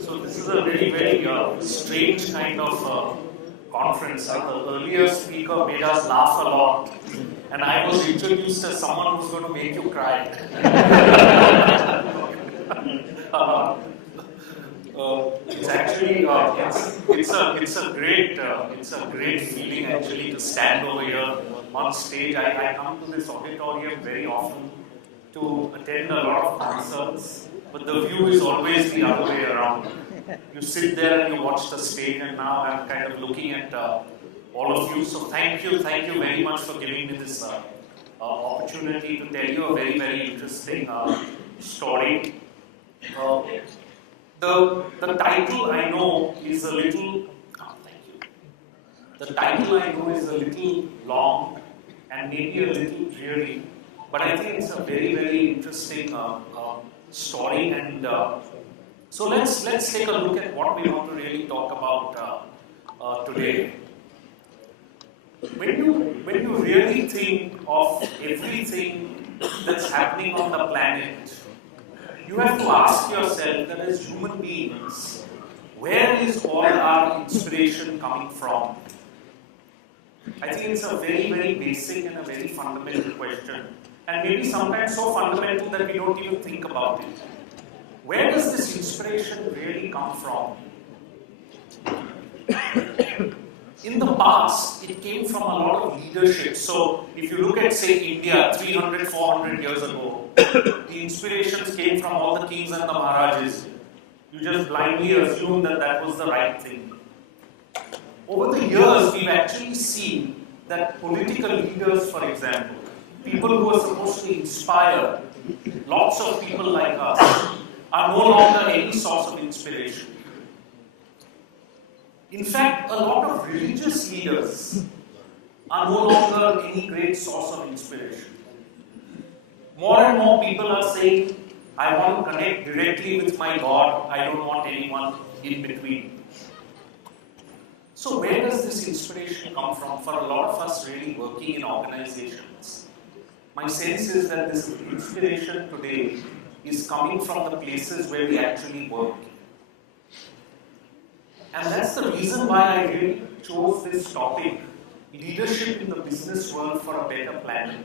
So this is a very strange kind of conference. The earlier speaker made us laugh a lot, and I was introduced as someone who's going to make you cry. It's actually it's a great feeling actually to stand over here on stage. I come to this auditorium very often to attend a lot of concerts, but the view is always the other way around. You sit there and you watch the stage, and now I'm kind of looking at all of you. So thank you very much for giving me this opportunity to tell you a very interesting story. The title I know is a little. Thank you. The title I know is a little long and maybe a little dreary, but I think it's a very interesting story. And so let's take a look at what we want to really talk about today. When you really think of everything that's happening on the planet, you have to ask yourself that as human beings, where is all our inspiration coming from? I think it's a very basic and a very fundamental question, and maybe sometimes so fundamental that we don't even think about it. Where does this inspiration really come from? In the past, it came from a lot of leadership. So, if you look at, say, India 300, 400 years ago, the inspirations came from all the kings and the maharajas. You just blindly assume that that was the right thing. Over the years, we've actually seen that political leaders, for example, people who are supposed to inspire lots of people like us, are no longer any source of inspiration. In fact, a lot of religious leaders are no longer any great source of inspiration. More and more people are saying, I want to connect directly with my God, I don't want anyone in between. So where does this inspiration come from for a lot of us really working in organizations? My sense is that this inspiration today is coming from the places where we actually work. And that's the reason why I really chose this topic, leadership in the business world for a better planet.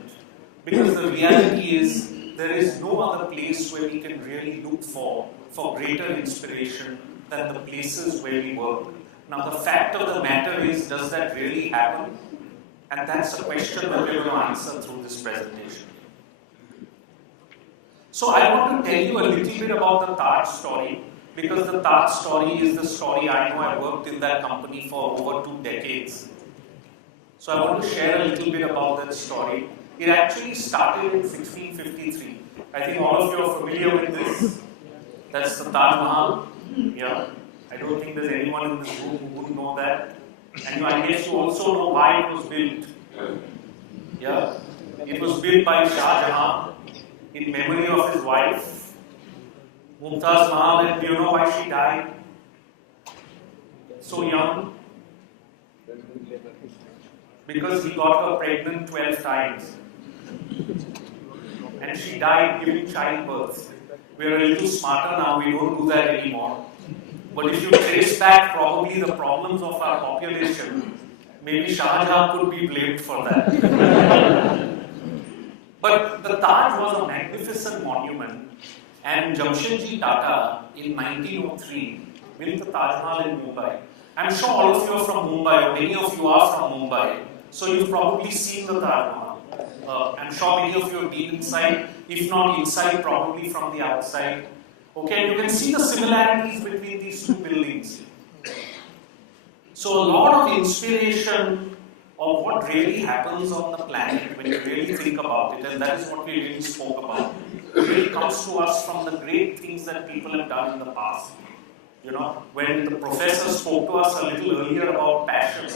Because the reality is, there is no other place where we can really look for greater inspiration than the places where we work. Now the fact of the matter is, does that really happen? And that's a question that we're going to answer through this presentation. So I want to tell you a little bit about the Taj story, because the Taj story is the story I know. I worked in that company for over 2 decades. So I want to share a little bit about that story. It actually started in 1653. I think all of you are familiar with this. That's the Taj Mahal. Yeah. I don't think there's anyone in this room who wouldn't know that. And I guess you also know why it was built. Yeah. It was built by Shah Jahan in memory of his wife, Mumtaz Mahal, and do you know why she died so young? Because he got her pregnant 12 times. And she died giving childbirth. We're a little smarter now, we don't do that anymore. But if you trace back probably the problems of our population, maybe Shah Jahan could be blamed for that. But the Taj was a magnificent monument, and Jamshedji Tata in 1903 built the Taj Mahal in Mumbai. I'm sure all of you are from Mumbai, or many of you are from Mumbai, so you've probably seen the Taj Mahal. I'm sure many of you have been inside, if not inside, probably from the outside. Okay, you can see the similarities between these two buildings. So a lot of inspiration of what really happens on the planet when you really think about it, and that is what we really spoke about. It really comes to us from the great things that people have done in the past. You know, when the professor spoke to us a little earlier about passion,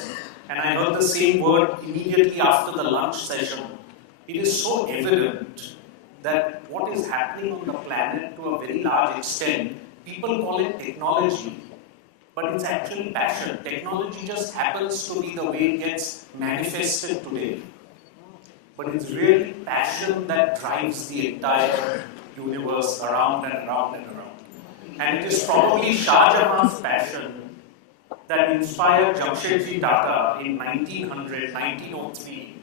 and I heard the same word immediately after the lunch session, it is so evident that what is happening on the planet to a very large extent, people call it technology. But it's actually passion. Technology just happens to be the way it gets manifested today. But it's really passion that drives the entire universe around and around and around. And it is probably Shah Jahan's passion that inspired Jamshedji Tata in 1900, 1903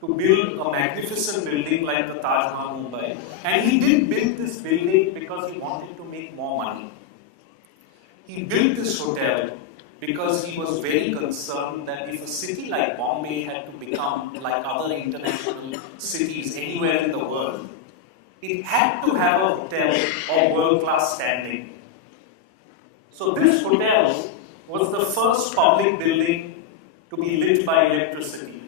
to build a magnificent building like the Taj Mahal Mumbai. And he did build this building because he wanted to make more money. He built this hotel because he was very concerned that if a city like Bombay had to become like other international cities anywhere in the world, it had to have a hotel of world-class standing. So this hotel was the first public building to be lit by electricity.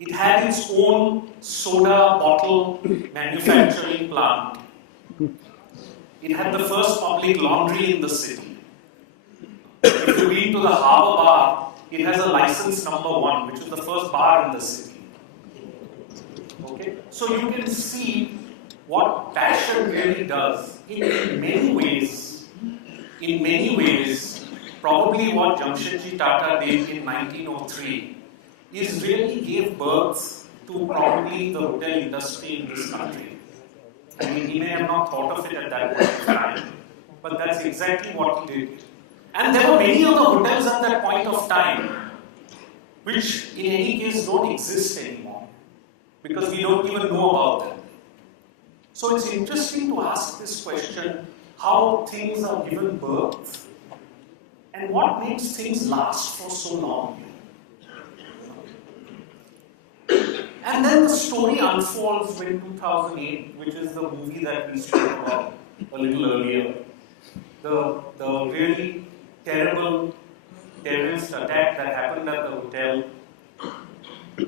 It had its own soda bottle manufacturing plant. It had the first public laundry in the city. If you've been to the Harbour Bar, it has a license number 1, which is the first bar in the city. Okay? So you can see what passion really does. In many ways, probably what Jamshedji Tata did in 1903 is really gave birth to probably the hotel industry in this country. I mean, he may have not thought of it at that point in time, but that's exactly what he did. And there were many other hotels at that point of time, which in any case don't exist anymore, because we don't even know about them. So it's interesting to ask this question, how things are given birth, and what makes things last for so long. And then the story unfolds when 2008, which is the movie that we spoke about a little earlier. The really terrible terrorist attack that happened at the hotel,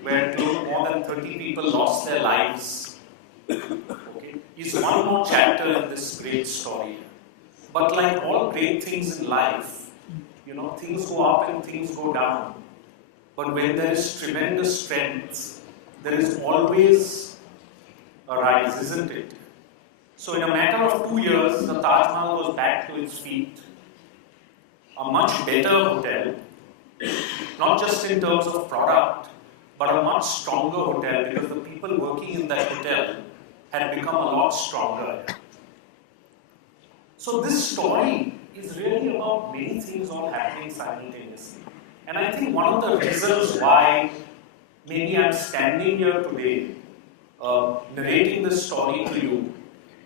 where more than 30 people lost their lives, okay, is one more chapter in this great story. But like all great things in life, things go up and things go down. But when there is tremendous strength, there is always a rise, isn't it? So in a matter of 2 years, the Taj Mahal was back to its feet. A much better hotel, not just in terms of product, but a much stronger hotel, because the people working in that hotel had become a lot stronger. So this story is really about many things all happening simultaneously. And I think one of the reasons why maybe I'm standing here today narrating this story to you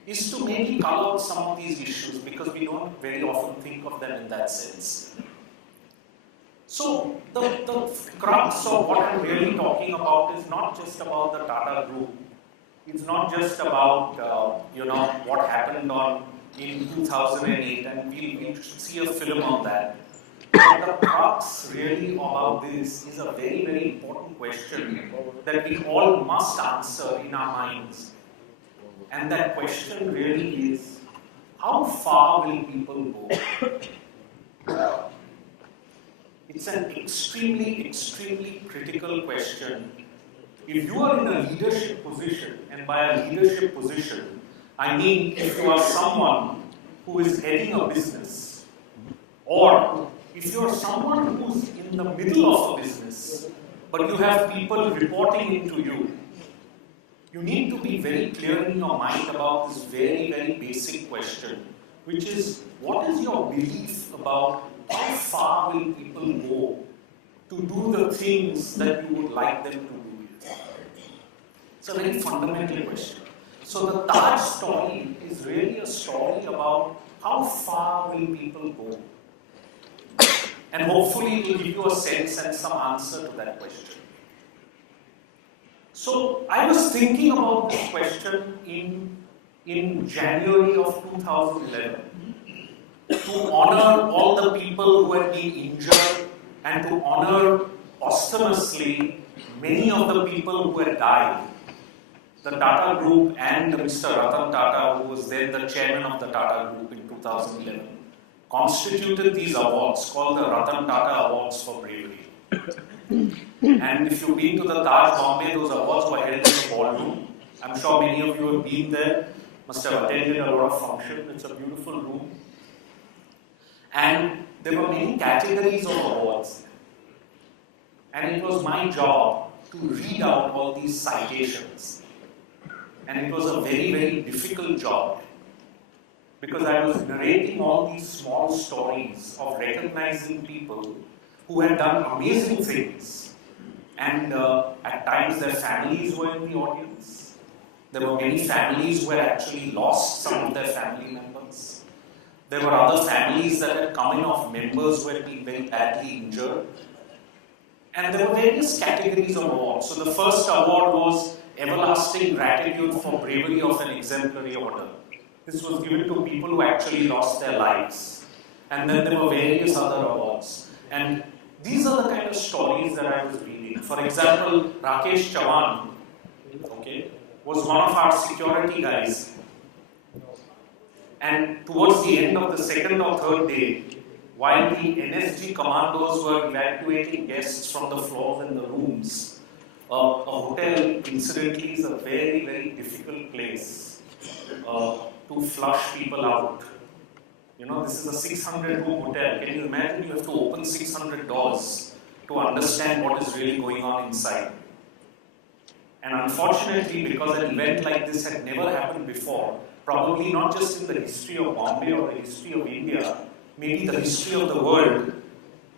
is to maybe call out some of these issues, because we don't very often think of them in that sense. So the crux of what I'm really talking about is not just about the Tata Group. It's not just about what happened in 2008, and we'll see a film on that. But the crux really about this is a very, very important question that we all must answer in our minds. And that question really is, how far will people go? It's an extremely, extremely critical question. If you are in a leadership position, and by a leadership position, I mean if you are someone who is heading a business, or if you are someone who's in the middle of a business, but you have people reporting into you, you need to be very clear in your mind about this very, very basic question, which is, what is your belief about how far will people go to do the things that you would like them to do? It's a very fundamental question. So the Taj story is really a story about how far will people go. And hopefully it will give you a sense and some answer to that question. So I was thinking about this question in January of 2011 to honor all the people who had been injured and to honor posthumously many of the people who had died. The Tata Group and Mr. Ratan Tata, who was then the chairman of the Tata Group in 2011, constituted these awards called the Ratan Tata Awards for Bravery. And if you've been to the Taj Bombay, those awards were held in the ballroom. I'm sure many of you have been there, must have attended a lot of functions. It's a beautiful room. And there were many categories of awards. And it was my job to read out all these citations. And it was a very, very difficult job. because I was narrating all these small stories of recognizing people who had done amazing things. And at times their families were in the audience. There were many families who had actually lost some of their family members. There were other families that had come in of members who had been very badly injured. And there were various categories of awards. So the first award was Everlasting Gratitude for Bravery of an Exemplary Order. This was given to people who actually lost their lives. And then there were various other awards. And these are the kind of stories that I was reading. For example, Rakesh Chavan, was one of our security guys. And towards the end of the second or third day, while the NSG commandos were evacuating guests from the floors and the rooms, a hotel, incidentally, is a very, very difficult place to flush people out. You know, this is a 600-room hotel. Can you imagine you have to open 600 doors to understand what is really going on inside? And unfortunately, because an event like this had never happened before, probably not just in the history of Bombay or the history of India, maybe the history of the world,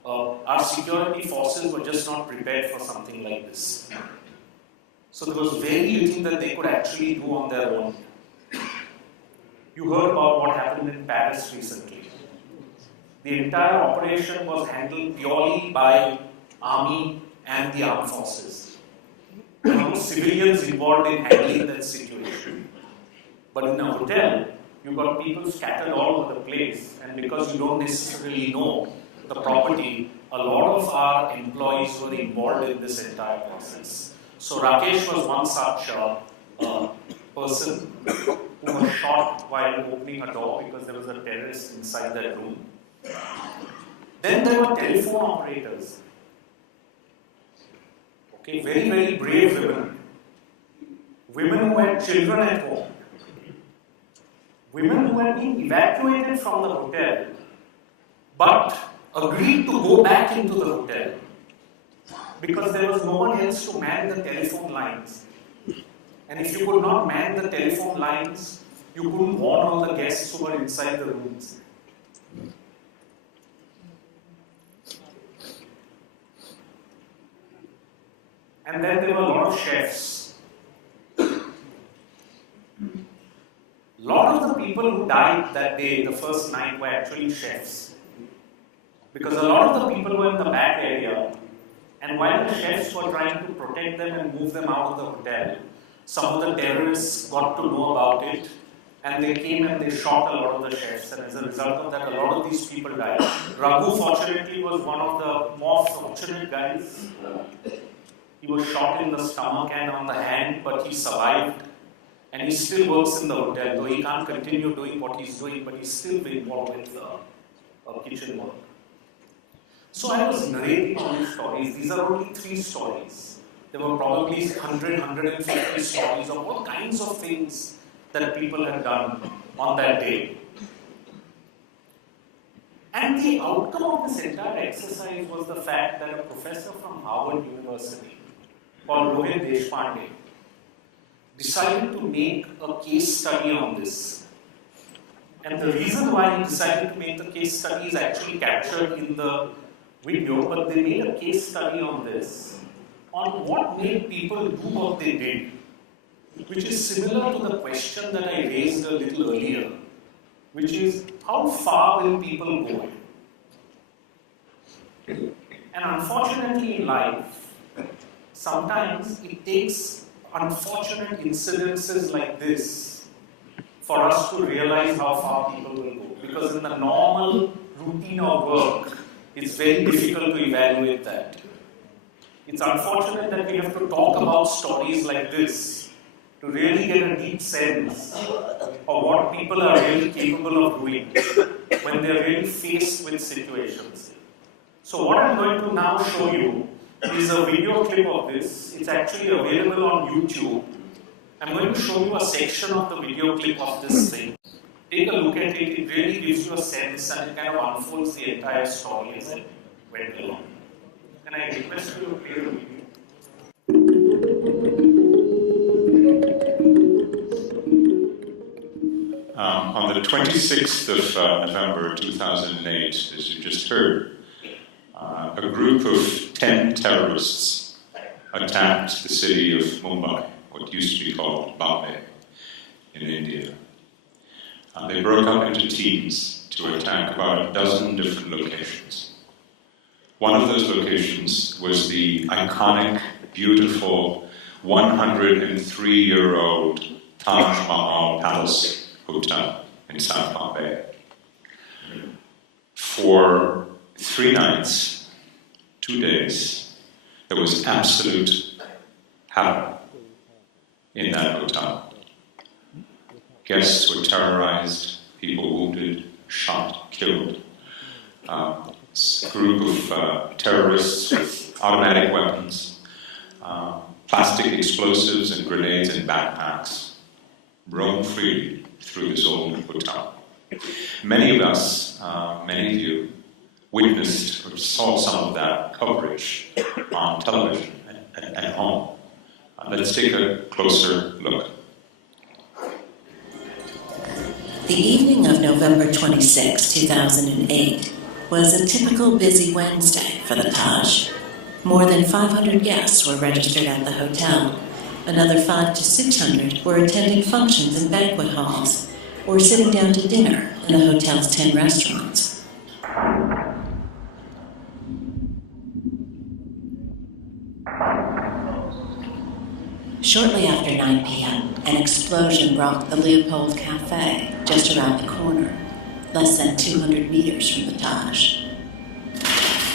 our security forces were just not prepared for something like this. So there was very little that they could actually do on their own. You heard about what happened in Paris recently. The entire operation was handled purely by army and the armed forces. There were no civilians involved in handling that situation. But in a hotel, you've got people scattered all over the place, and because you don't necessarily know the property, a lot of our employees were involved in this entire process. So Rakesh was one such person who was shot while opening a door because there was a terrorist inside that room. Then there were telephone operators. Very, very brave women. Women who had children at home. Women who had been evacuated from the hotel but agreed to go back into the hotel because there was no one else to man the telephone lines. And if you could not man the telephone lines, you couldn't warn all the guests who were inside the rooms. And then there were a lot of chefs. A lot of the people who died that day, the first night, were actually chefs. Because a lot of the people were in the back area, and while the chefs were trying to protect them and move them out of the hotel, some of the terrorists got to know about it, and they came and they shot a lot of the chefs, and as a result of that, a lot of these people died. Raghu, fortunately, was one of the more fortunate guys. He was shot in the stomach and on the hand, but he survived. And he still works in the hotel, though he can't continue doing what he's doing, but he's still involved with kitchen work. So I was narrating all these stories. These are only 3 stories. There were probably 100, 150 stories of all kinds of things that people had done on that day. And the outcome of this entire exercise was the fact that a professor from Harvard University called Rohit Deshpande decided to make a case study on this. And the reason why he decided to make the case study is actually captured in the video, but they made a case study on this, on what made people do what they did, which is similar to the question that I raised a little earlier, which is, how far will people go? And unfortunately in life, sometimes it takes unfortunate incidences like this for us to realize how far people will go. Because in the normal routine of work, it's very difficult to evaluate that. It's unfortunate that we have to talk about stories like this to really get a deep sense of what people are really capable of doing when they are really faced with situations. So what I'm going to now show you is a video clip of this. It's actually available on YouTube. I'm going to show you a section of the video clip of this thing. Take a look at it. It really gives you a sense and it kind of unfolds the entire story as it went along. Can I request you to play the video? On the 26th of November 2008, as you just heard, a group of 10 terrorists attacked the city of Mumbai, what used to be called Bombay, in India. They broke up into teams to attack about a dozen different locations. One of those locations was the iconic, beautiful, 103-year-old Taj Mahal Palace Hotel in South Bombay. For 3 nights, 2 days, there was absolute havoc in that hotel. Guests were terrorized, people wounded, shot, killed. A group of terrorists with automatic weapons, plastic explosives and grenades in backpacks roamed freely through this old hotel. Many of us, many of you, witnessed or saw some of that coverage on television at home. Let's take a closer look. The evening of November 26, 2008, was a typical busy Wednesday for the Taj. More than 500 guests were registered at the hotel. Another 500 to 600 were attending functions in banquet halls or sitting down to dinner in the hotel's 10 restaurants. Shortly after 9 p.m., an explosion rocked the Leopold Cafe just around the corner, less than 200 meters from the Taj.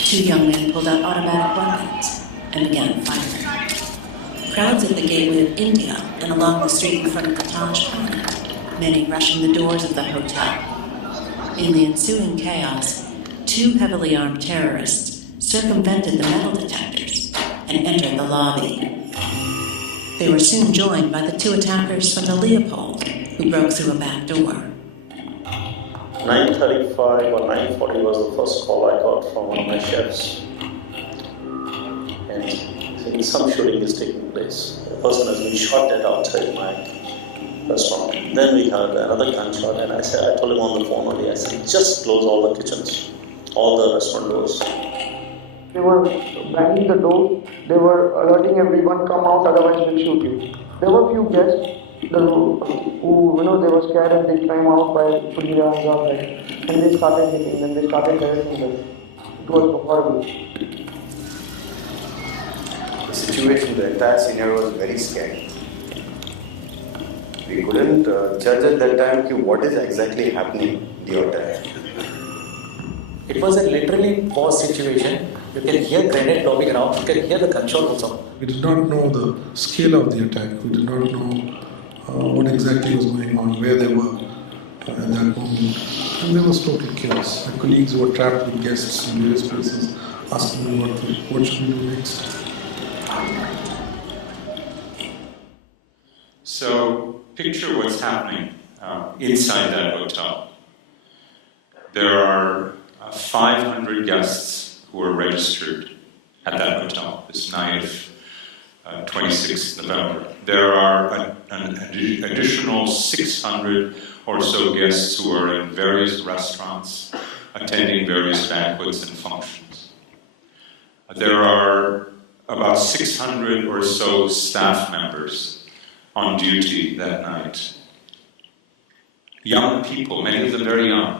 2 young men pulled out automatic weapons and began firing. Crowds at the gateway of India and along the street in front of the Taj panicked, many rushing the doors of the hotel. In the ensuing chaos, 2 heavily armed terrorists circumvented the metal detectors and entered the lobby. They were soon joined by the 2 attackers from the Leopold, who broke through a back door. 9:35 or 9:40 was the first call I got from one of my chefs. And some shooting is taking place. A person has been shot at outside my restaurant. Then we heard another gunshot, and I told him on the phone only, I said, just close all the kitchens, all the restaurant doors. They were banging the door, they were alerting everyone, come out, otherwise we'll shoot you. There were few guests who they were scared and they came out by putting their hands up, and they started hitting them, they started terrorizing them. It was horrible. The situation, the entire scenario was very scary. We couldn't judge at that time what is exactly happening in the hotel. It was a literally war situation. You can hear grenade lobbing around, you can hear the gunshot also. We did not know the scale of the attack. We did not know what exactly was going on, where they were at that moment. And there was total chaos. My colleagues were trapped with guests in various places, asking me what should we do next. So, picture what's happening inside that hotel. There are 500 guests who are registered at that hotel this night of 26th November. There are an additional 600 or so guests who are in various restaurants, attending various banquets and functions. There are about 600 or so staff members on duty that night. Young people, many of them very young,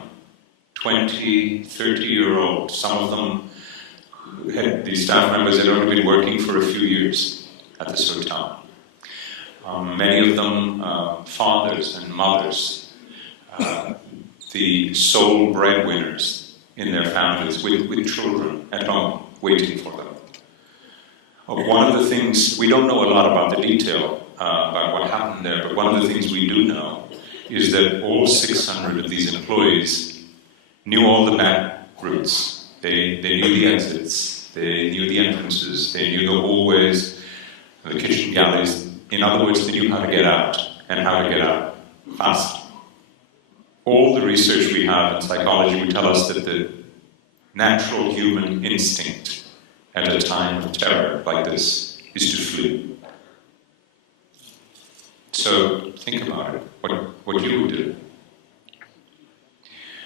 20, 30-year-old. Some of them, these staff members had only been working for a few years at this hotel. Many of them fathers and mothers, the sole breadwinners in their families with children at home waiting for them. One of the things, we don't know a lot about the detail about what happened there, but one of the things we do know is that all 600 of these employees knew all the back routes. They knew the exits, they knew the entrances, they knew the hallways, the kitchen galleries. In other words, they knew how to get out, and how to get out fast. All the research we have in psychology would tell us that the natural human instinct at a time of terror like this is to flee. So think about it, what you would do.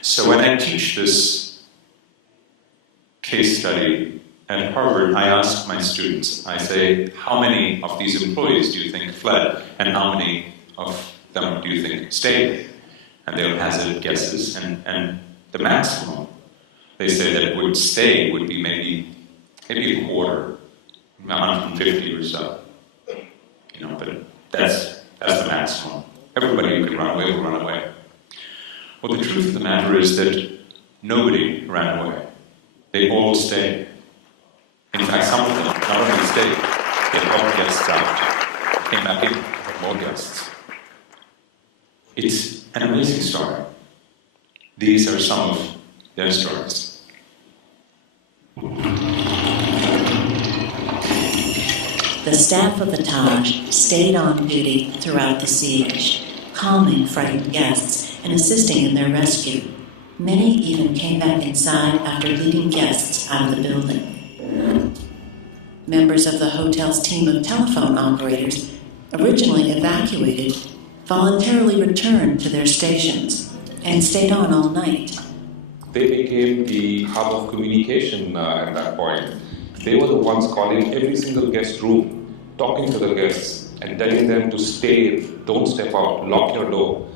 So when I teach this case study at Harvard, I ask my students, I say, how many of these employees do you think fled, and how many of them do you think stayed? And they'll hazard guesses, and the maximum, they say that would stay would be maybe a quarter, 150 or so. But that's the maximum. Everybody who can run away will run away. Well, the truth of the matter is that nobody ran away. They all stayed. In fact, some of them not only stayed, they helped guests out. They came back in, had more guests. It's an amazing story. These are some of their stories. The staff of the Taj stayed on duty throughout the siege, calming frightened guests and assisting in their rescue. Many even came back inside after leading guests out of the building. Members of the hotel's team of telephone operators, originally evacuated, voluntarily returned to their stations and stayed on all night. They became the hub of communication at that point. They were the ones calling every single guest room, talking to the guests and telling them to stay, don't step out, lock your door.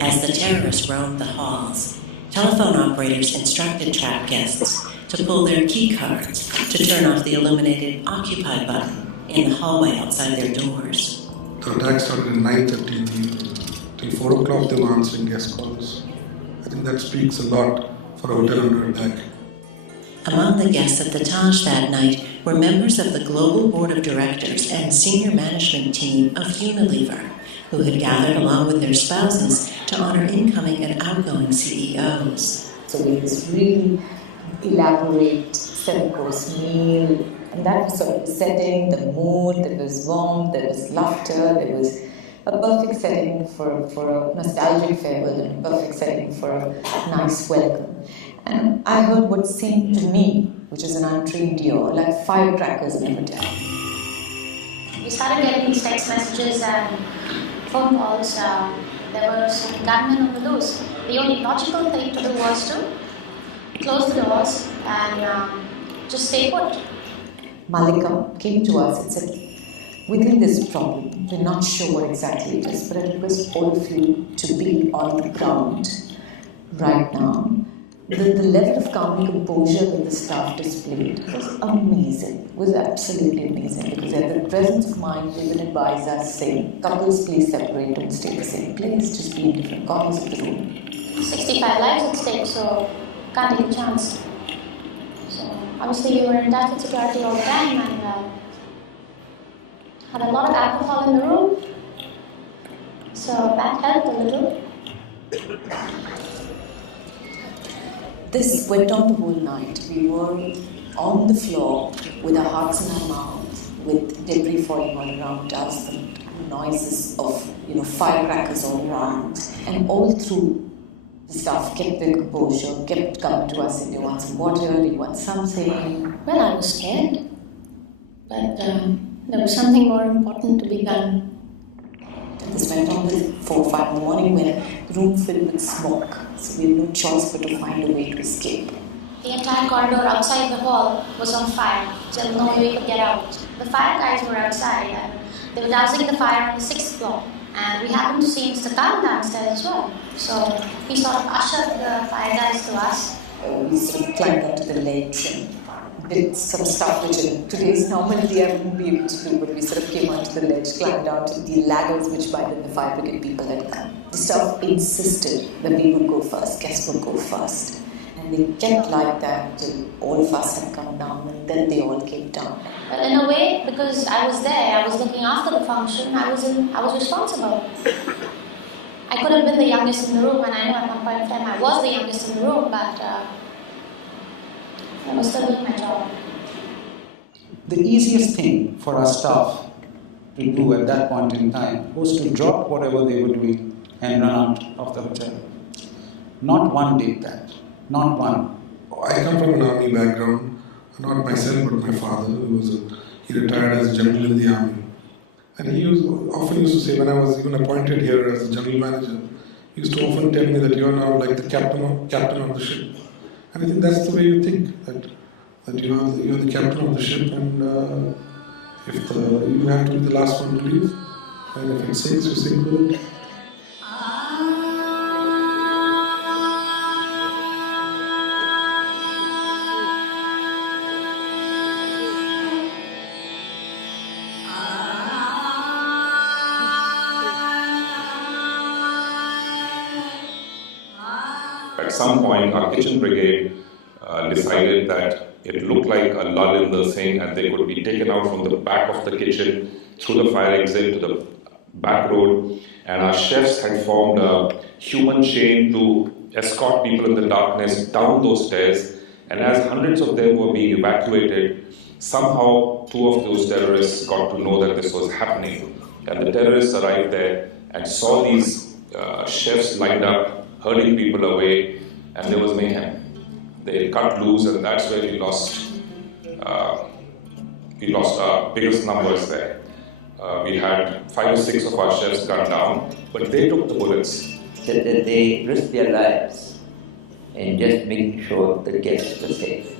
As the terrorists roamed the halls, telephone operators instructed trapped guests to pull their key cards to turn off the illuminated Occupy button in the hallway outside their doors. The attack started at 9:30 in the evening. Till 4 o'clock they were answering guest calls. I think that speaks a lot for a hotel under attack. Among the guests at the Taj that night were members of the Global Board of Directors and senior management team of Unilever, who had gathered along with their spouses to honor incoming and outgoing CEOs. So we had this really elaborate 7-course meal, and that was sort of setting the mood. There was warmth, there was laughter, there was a perfect setting for a nostalgic farewell and a perfect setting for a nice welcome. And I heard what seemed to me, which is an untrained ear, like firecrackers in a hotel. We started getting these text messages and phone calls. There were some gunmen on the loose. The only logical thing to do was to close the doors and just stay put. Malika came to us and said, we think there's a problem. We're not sure what exactly it is, but I request all of you to be on the ground right now. The level of calm and composure that the staff displayed was amazing, was absolutely amazing, because they had the presence of mind to even advise us saying, couples please separate, don't stay in the same place, just be in different corners of the room. 65 lives at stake, so can't take a chance. So obviously we were in touch with security all the time and had a lot of alcohol in the room, so that helped a little. This went on the whole night. We were on the floor with our hearts in our mouths, with debris falling all around us, and noises of firecrackers all around. And all through, the staff kept their composure, kept coming to us saying, do you want some water, do you want something? Well, I was scared, but there was something more important to be done. And this went on till 4 or 5 in the morning when the room filled with smoke. So we had no choice but to find a way to escape. The entire corridor outside the hall was on fire, so there was no way we could get out. The fire guys were outside and they were dousing the fire on the 6th floor. And we happened to see Mr. Khan downstairs as well. So he sort of ushered the fire guys to us. We sort of climbed onto the ledge and did some stuff which in today's normality I wouldn't be able to do, but we sort of came onto the ledge, climbed onto the ladders which by then the fire brigade people had come. The staff insisted that we would go first, guests would go first. And they kept like that till all of us had come down, and then they all came down. But in a way, because I was there, I was looking after the function, I was responsible. I could have been the youngest in the room, and I know at one point in time I was the youngest in the room, but I was still doing my job. The easiest thing for our staff to do at that point in time was to drop whatever they were doing and run out of the hotel. Not one did that. Not one. I come from an army background, not myself but my father, he retired as a general in the army. And he often used to say, when I was even appointed here as a general manager, he used to often tell me that you are now like the captain of the ship. And I think that's the way you think, that you're the captain of the ship, and if you have to be the last one to leave, and if it sinks, you sink with it. At some point, our kitchen brigade decided that it looked like a lull in the thing, and they could be taken out from the back of the kitchen through the fire exit to the back road. And our chefs had formed a human chain to escort people in the darkness down those stairs. And as hundreds of them were being evacuated, somehow two of those terrorists got to know that this was happening. And the terrorists arrived there and saw these chefs lined up, herding people away, and there was mayhem. They cut loose, and that's where we lost our biggest numbers there. We had 5 or 6 of our chefs gunned down, but they took the bullets. Said that they risked their lives in just making sure the guests were safe.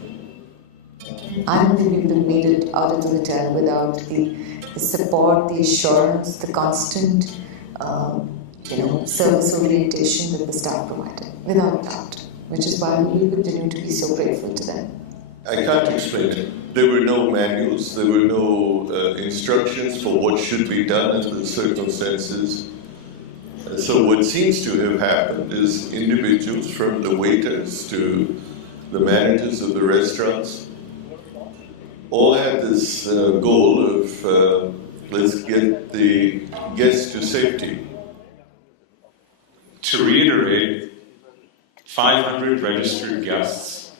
I don't think we would have made it out of the hotel without the support, the assurance, the constant service orientation that the staff provided, without doubt, which is why we continue to be so grateful to them. I can't explain it. There were no manuals, there were no instructions for what should be done in the circumstances. So what seems to have happened is individuals, from the waiters to the managers of the restaurants, all had this goal of let's get the guests to safety. To reiterate, 500 registered guests,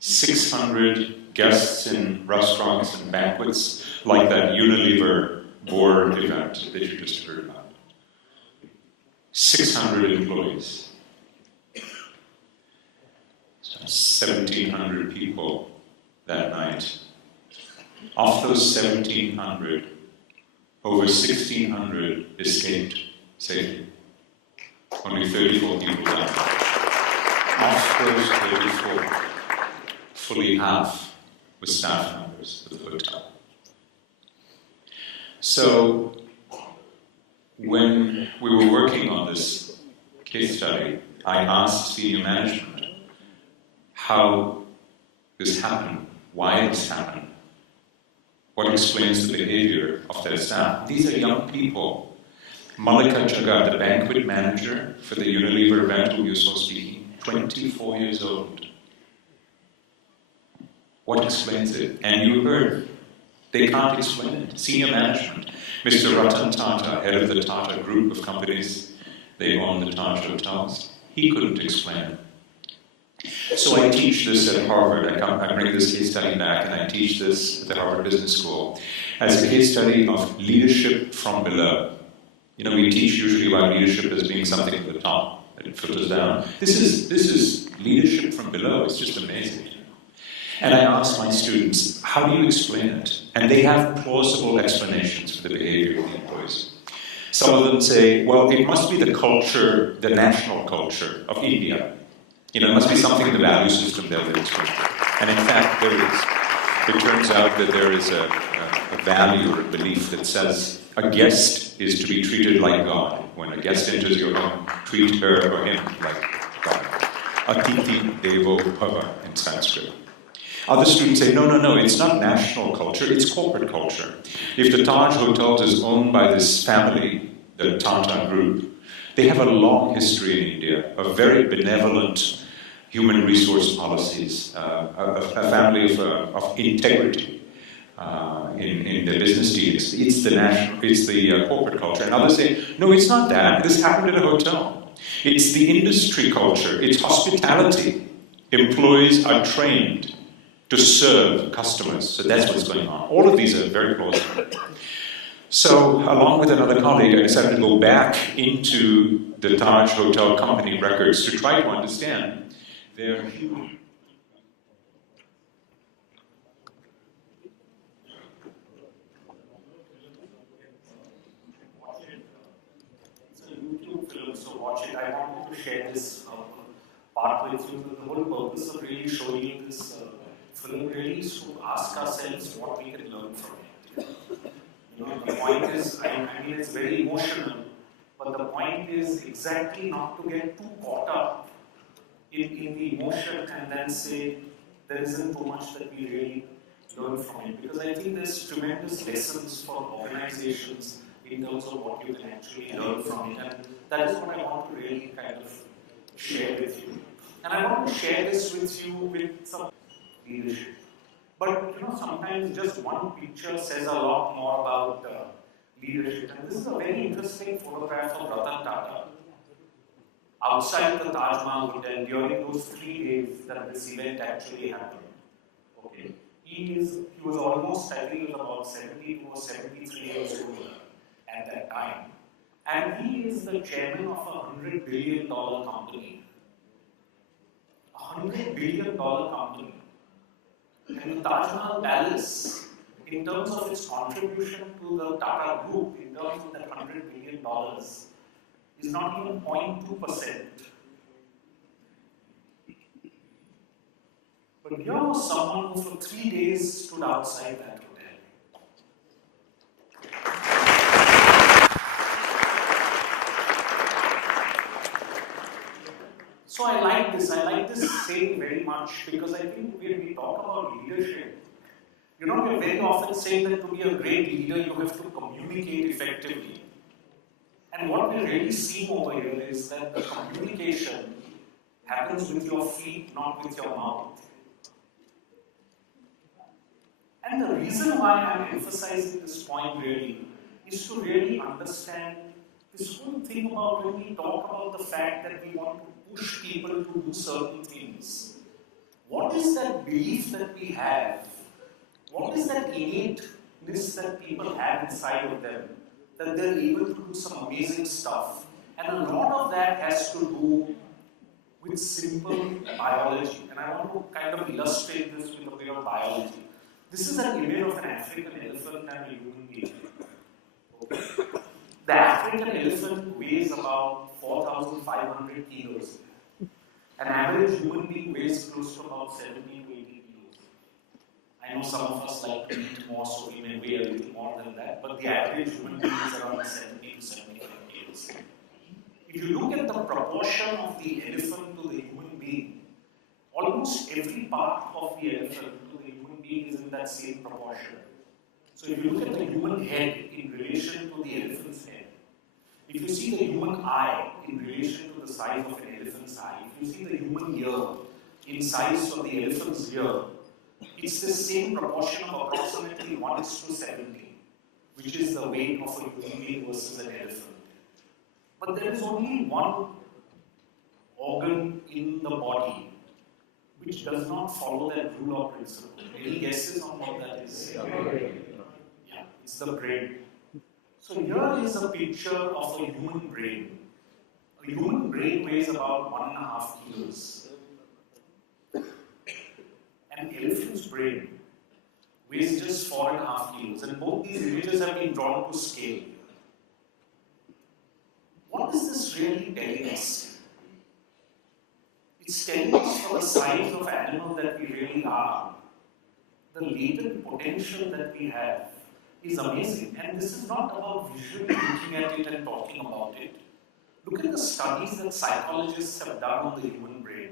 600 guests in restaurants and banquets, like that Unilever board event that you just heard about. 600 employees. 1,700 people that night. Of those 1,700, over 1,600 escaped safely. Only 34 people died. Of those 34, fully half were staff members of the hotel. So, when we were working on this case study, I asked senior management how this happened, why this happened, what explains the behavior of their staff. These are young people. Malika Jagat, the banquet manager for the Unilever event who you saw speaking, 24 years old. What explains it? And you heard, they can't explain it. Senior management. Mr. Ratan Tata, head of the Tata group of companies, they own the Taj hotels, he couldn't explain it. So I teach this at Harvard. I bring this case study back, and I teach this at the Harvard Business School as a case study of leadership from below. You know, we teach usually about leadership as being something at the top, that it filters down. This is leadership from below. It's just amazing. And I ask my students, how do you explain it? And they have plausible explanations for the behavior of the employees. Some of them say, well, it must be the culture, the national culture of India. You know, it must be something in the value system there that is good. And in fact, there is. It turns out that there is a value or a belief that says a guest is to be treated like God. When a guest enters your home, treat her or him like God. Atithi Devo Bhava in Sanskrit. Other students say, no, it's not national culture, it's corporate culture. If the Taj Hotels is owned by this family, the Tata Group, they have a long history in India of very benevolent human resource policies, a family of integrity in their business dealings. It's the corporate culture. And others say, no, it's not that. This happened at a hotel. It's the industry culture. It's hospitality. Employees are trained to serve customers. So that's what's going on. All of these are very plausible. So, along with another colleague, I decided to go back into the Taj Hotel company records to try to understand their human. It's a YouTube film, so watch it, I wanted to share this part with you. The whole purpose of really showing you this film really is to ask ourselves what we can learn from it. The point is, I mean, it's very emotional, but the point is exactly not to get too caught up in the emotion and then say there isn't too much that we really learn from it. Because I think there's tremendous lessons for organizations in terms of what you can actually learn from it. And that is what I want to really kind of share with you. And I want to share this with you with some leadership. But sometimes just one picture says a lot more about leadership. And this is a very interesting photograph of Ratan Tata outside the Taj Mahal Hotel during those 3 days that this event actually happened. Okay. He was almost, I think, about 72 or 73 years old at that time. And he is the chairman of a $100 billion company. $100 billion company. And the Taj Mahal Palace, in terms of its contribution to the Tata Group, in terms of that $100 billion, is not even 0.2%. But here was someone who for 3 days stood outside that hotel. So I like this saying very much because I think when we talk about leadership, we're very often saying that to be a great leader, you have to communicate effectively. And what we're really seeing over here is that the communication happens with your feet, not with your mouth. And the reason why I'm emphasizing this point really is to really understand this whole thing about when we talk about the fact that we want to push people to do certain things. What is that belief that we have? What is that innateness that people have inside of them that they're able to do some amazing stuff? And a lot of that has to do with simple biology. And I want to kind of illustrate this with a bit of biology. This is an image of an African elephant and a human being. Okay. The African elephant weighs about 4,500 kilos. An average human being weighs close to about 70 to 80 kilos. I know some of us like to eat more, so we may weigh a little more than that, but the average human being is around 70 to 75 kilos. If you look at the proportion of the elephant to the human being, almost every part of the elephant to the human being is in that same proportion. So if you look at the human head in relation to the elephant's head, if you see the human eye in relation to the size of an elephant's eye, if you see the human ear in size of the elephant's ear, it's the same proportion of approximately 1:70, which is the weight of a human being versus an elephant. But there is only one organ in the body which does not follow that rule or principle. Any guesses on what that is? Yeah, it's the brain. So here is a picture of a human brain. A human brain weighs about 1.5 kilos. An elephant's brain weighs just 4.5 kilos. And both these images have been drawn to scale. What is this really telling us? It's telling us for the size of animal that we really are, the latent potential that we have is amazing. And this is not about visually looking at it and talking about it. Look at the studies that psychologists have done on the human brain.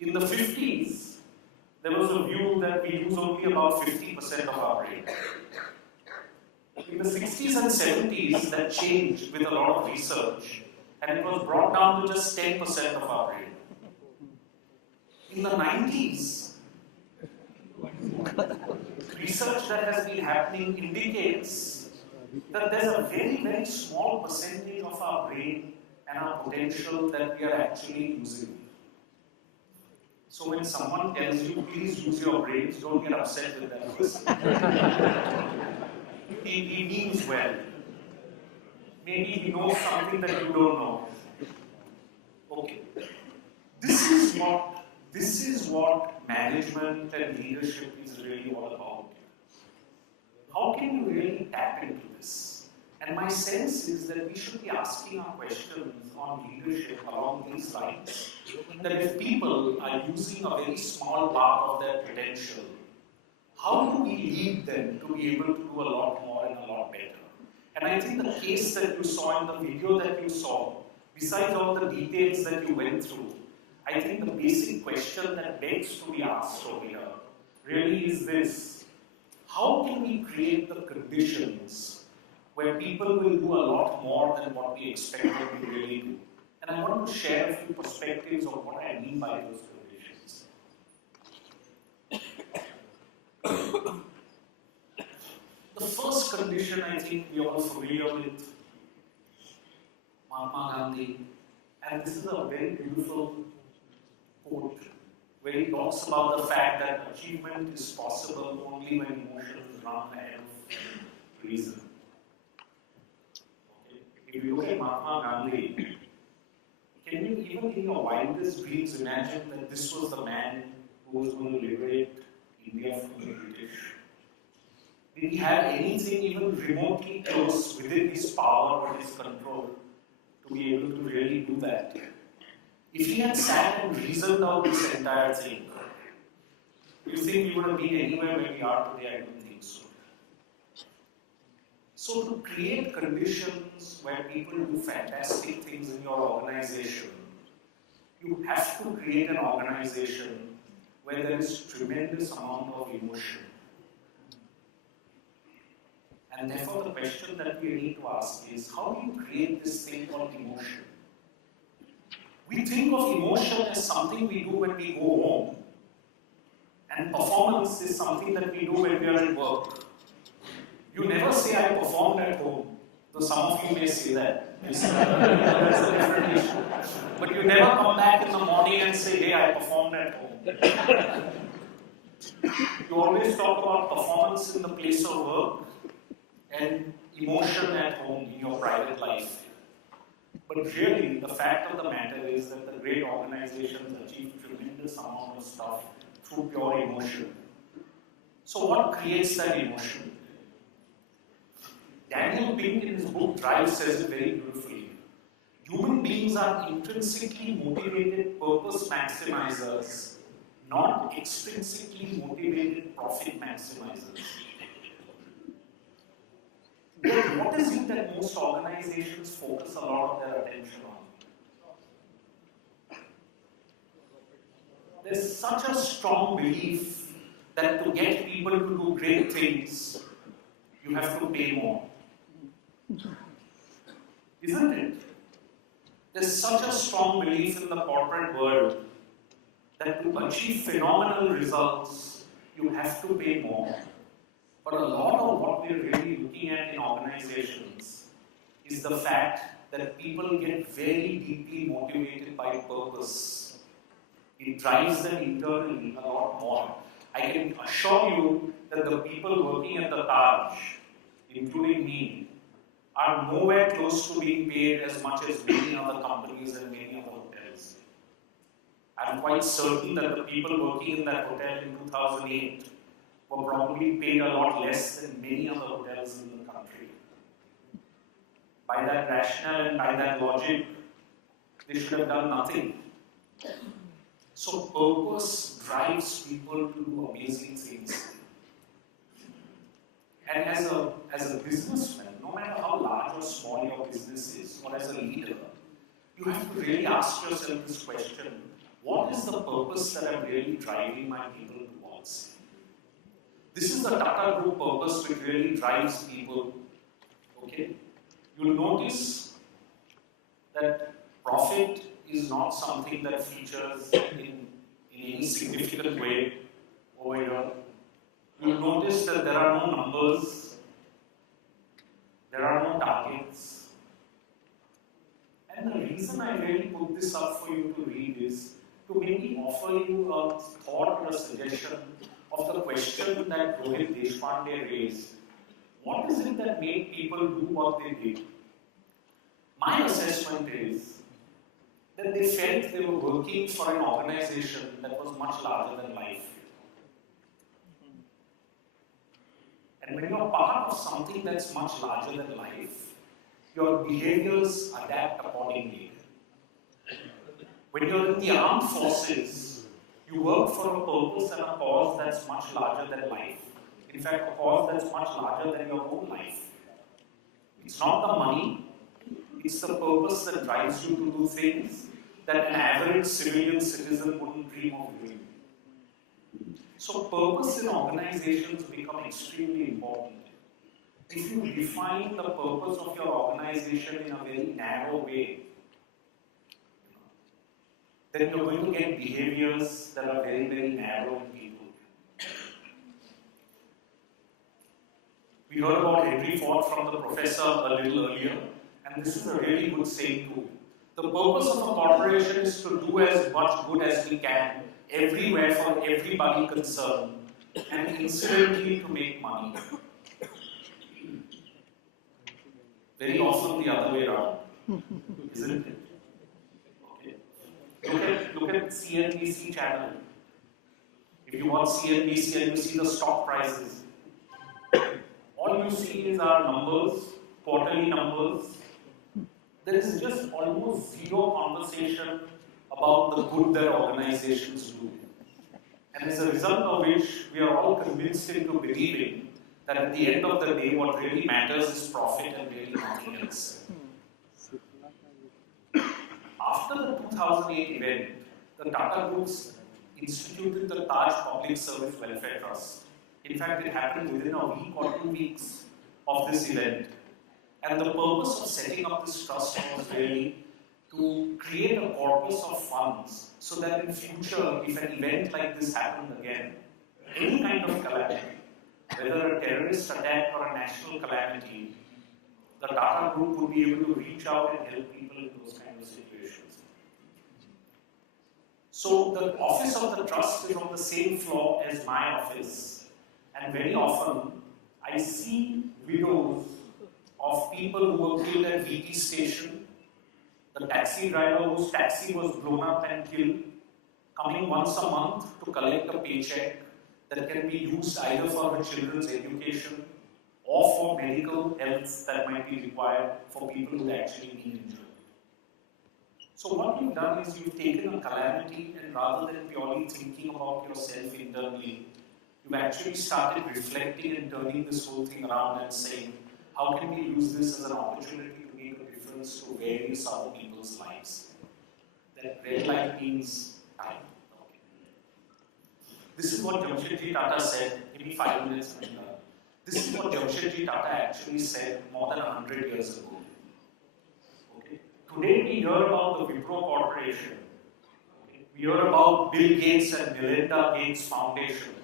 In the 50s, there was a view that we use only about 50% of our brain. In the 60s and 70s, that changed with a lot of research, and it was brought down to just 10% of our brain. In the 90s, research that has been happening indicates that there's a very, very small percentage of our brain and our potential that we are actually using. So when someone tells you, please use your brains, don't get upset with that person. He means well. Maybe he knows something that you don't know. Okay. This is what management and leadership is really all about. How can you really tap into this? And my sense is that we should be asking our questions on leadership along these lines. That if people are using a very small part of their potential, how do we lead them to be able to do a lot more and a lot better? And I think the case that you saw in the video that you saw, besides all the details that you went through, I think the basic question that begs to be asked over here really is this: how can we create the conditions where people will do a lot more than what we expect them to really do? And I want to share a few perspectives of what I mean by those conditions. The first condition, I think we are all familiar with, Mahatma Gandhi, and this is a very beautiful quote where he talks about the fact that achievement is possible only when emotions run ahead of reason. Okay. If you look at Mahatma Gandhi, can you even in your wildest dreams imagine that this was the man who was going to liberate India from the British? Did he have anything even remotely close within his power or his control to be able to really do that? If he had sat and reasoned out this entire thing, do you think we would have been anywhere where we are today? I don't think so. So to create conditions where people do fantastic things in your organization, you have to create an organization where there is tremendous amount of emotion. And therefore the question that we need to ask is, how do you create this thing called emotion? We think of emotion as something we do when we go home, and performance is something that we do when we are at work. You never say, I performed at home, though some of you may say that. That's a different issue. But you never come back in the morning and say, hey, I performed at home. You always talk about performance in the place of work and emotion at home in your private life. But really, the fact of the matter is that the great organizations achieve tremendous amount of stuff through pure emotion. So what creates that emotion? Daniel Pink in his book Drive says it very beautifully. Human beings are intrinsically motivated purpose maximizers, not extrinsically motivated profit maximizers. What is it that most organizations focus a lot of their attention on? There's such a strong belief that to get people to do great things, you have to pay more. Isn't it? There's such a strong belief in the corporate world that to achieve phenomenal results, you have to pay more. But a lot of what we're really looking at in organizations is the fact that people get very deeply motivated by purpose. It drives them internally a lot more. I can assure you that the people working at the Taj, including me, are nowhere close to being paid as much as many other companies and many other hotels. I'm quite certain that the people working in that hotel in 2008 were probably paid a lot less than many other hotels in the country. By that rationale and by that logic, they should have done nothing. So purpose drives people to do amazing things. And as a businessman, no matter how large or small your business is, or as a leader, you have to really ask yourself this question: what is the purpose that I'm really driving my people towards? This is the Tata Group purpose which really drives people. Okay? You'll notice that profit is not something that features in any significant way over here. You'll notice that there are no numbers, there are no targets. And the reason I really put this up for you to read is to maybe offer you a thought or a suggestion of the question that Rohit Deshpande raised. What is it that made people do what they did? My assessment is that they felt they were working for an organization that was much larger than life. And when you're part of something that's much larger than life, your behaviors adapt accordingly. When you're in the armed forces, you work for a purpose and a cause that's much larger than life. In fact, a cause that's much larger than your own life. It's not the money, it's the purpose that drives you to do things that an average civilian citizen wouldn't dream of doing. So purpose in organizations become extremely important. If you define the purpose of your organization in a very narrow way, then you're going to get behaviors that are very, very narrow in people. We heard about Henry Ford from the professor a little earlier, and this is a really good saying too. The purpose of a corporation is to do as much good as we can, everywhere for everybody concerned, and incidentally to make money. Very often the other way around, isn't it? Okay. Look at CNBC channel. If you watch CNBC and you see the stock prices, all you see is our numbers, quarterly numbers. There is just almost zero conversation about the good that organizations do. And as a result of which, we are all convinced into believing that at the end of the day, what really matters is profit and really nothing else. After the 2008 event, the Tata Groups instituted the Taj Public Service Welfare Trust. In fact, it happened within a week or 2 weeks of this event. And the purpose of setting up this trust was really to create a corpus of funds so that in future, if an event like this happened again, any kind of calamity, whether a terrorist attack or a national calamity, the Tata Group would be able to reach out and help people in those kind of situations. So the office of the trust is on the same floor as my office, and very often I see widows of people who were killed at VT station, the taxi driver whose taxi was blown up and killed, coming once a month to collect a paycheck that can be used either for her children's education or for medical health that might be required for people who actually need injured. So what you've done is you've taken a calamity and rather than purely thinking about yourself internally, you've actually started reflecting and turning this whole thing around and saying, how can we use this as an opportunity to make a difference to various other people's lives? That red light means time. This is what Jamshedji Tata said. Give me 5 minutes. This is what Jamshedji Tata actually said more than 100 years ago. Okay. Today we hear about the Wipro Corporation. Okay. We hear about Bill Gates and Melinda Gates Foundation.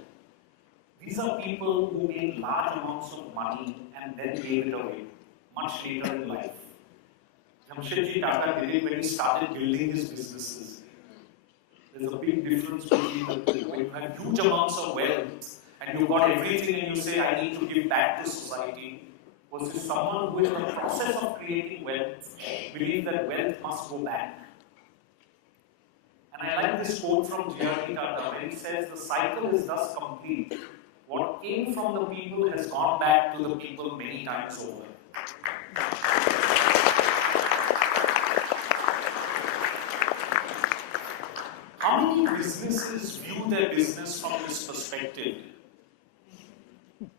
These are people who made large amounts of money and then gave it away much later in life. Jamshedji Tata did it when he started building his businesses. There's a big difference between the two. When you have huge amounts of wealth and you've got everything and you say, I need to give back to society, versus someone who in the process of creating wealth believes that wealth must go back. And I like this quote from J.R.D. Tata where he says, the cycle is thus complete. What came from the people has gone back to the people many times over. How many businesses view their business from this perspective?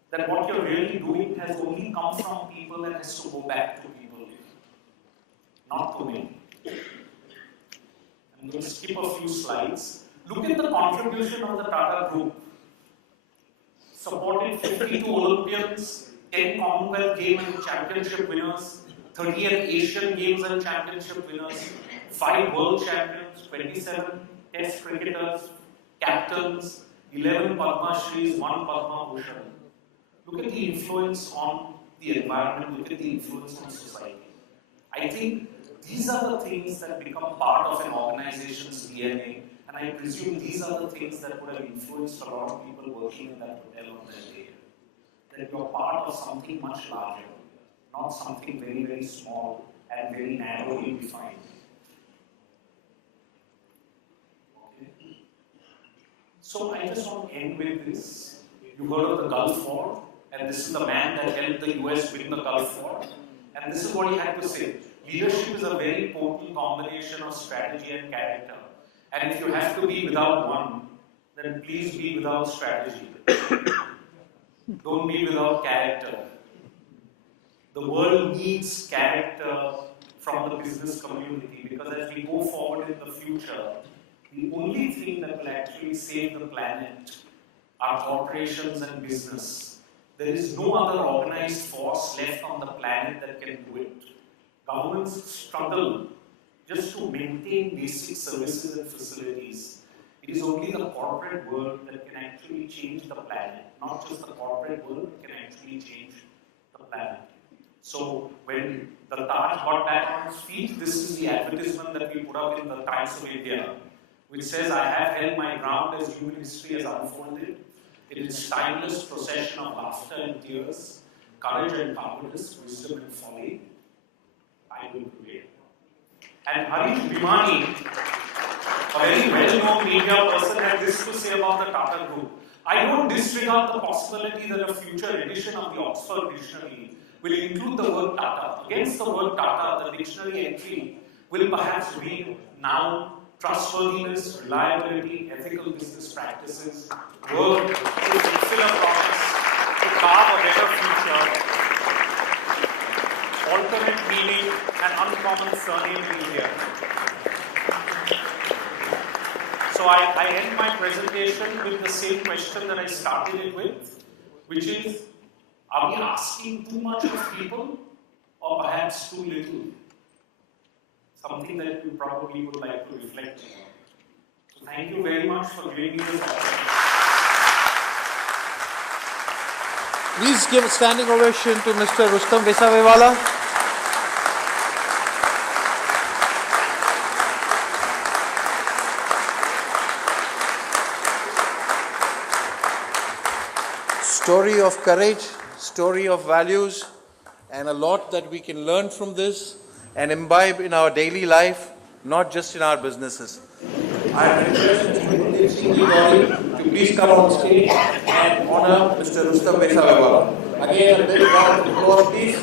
That what you're really doing has only come from people and has to go back to people. Not to me. I'm going to skip a few slides. Look at the contribution of the Tata Group. Supported 52 Olympians, 10 Commonwealth Games and Championship winners, 38 Asian Games and Championship winners, 5 World Champions, 27 Test cricketers, captains, 11 Padma Shris, 1 Padma Bhushan. Look at the influence on the environment, look at the influence on society. I think these are the things that become part of an organization's DNA, and I presume these are the things that would have influenced a lot of people working in that hotel on that day. That you're part of something much larger, not something very, very small and very narrowly defined. Okay. So I just want to end with this. You heard of the Gulf War, and this is the man that helped the US win the Gulf War. And this is what he had to say. Leadership is a very potent combination of strategy and character. And if you have to be without one, then please be without strategy. Don't be without character. The world needs character from the business community, because as we go forward in the future, the only thing that will actually save the planet are corporations and business. There is no other organized force left on the planet that can do it. Governments struggle just to maintain basic services and facilities. It is only the corporate world that can actually change the planet. Not just the corporate world that can actually change the planet. So when the Taj got back on its feet, this is the advertisement that we put up in the Times of India, which says, "I have held my ground as human history has unfolded. It is timeless procession of laughter and tears, courage and cowardice, wisdom and folly. I will prevail." And Harish Bhimani, a very well-known media person, had this to say about the Tata Group. "I don't disregard the possibility that a future edition of the Oxford Dictionary will include the word Tata. Against the word Tata, the dictionary entry will perhaps read now trustworthiness, reliability, ethical business practices, work to fulfill a promise, to carve a better future, alternate meaning, and uncommon surname in India." So I end my presentation with the same question that I started it with, which is, are we asking too much of people or perhaps too little? Something that you probably would like to reflect on. So thank you very much for giving me this opportunity. Please give a standing ovation to Mr. Rustom Vesavevala. Story of courage, story of values, and a lot that we can learn from this and imbibe in our daily life, not just in our businesses. I request Mr. to please come on stage and honor Mr. Rustom Vesavevala. Again, a big round of applause, please.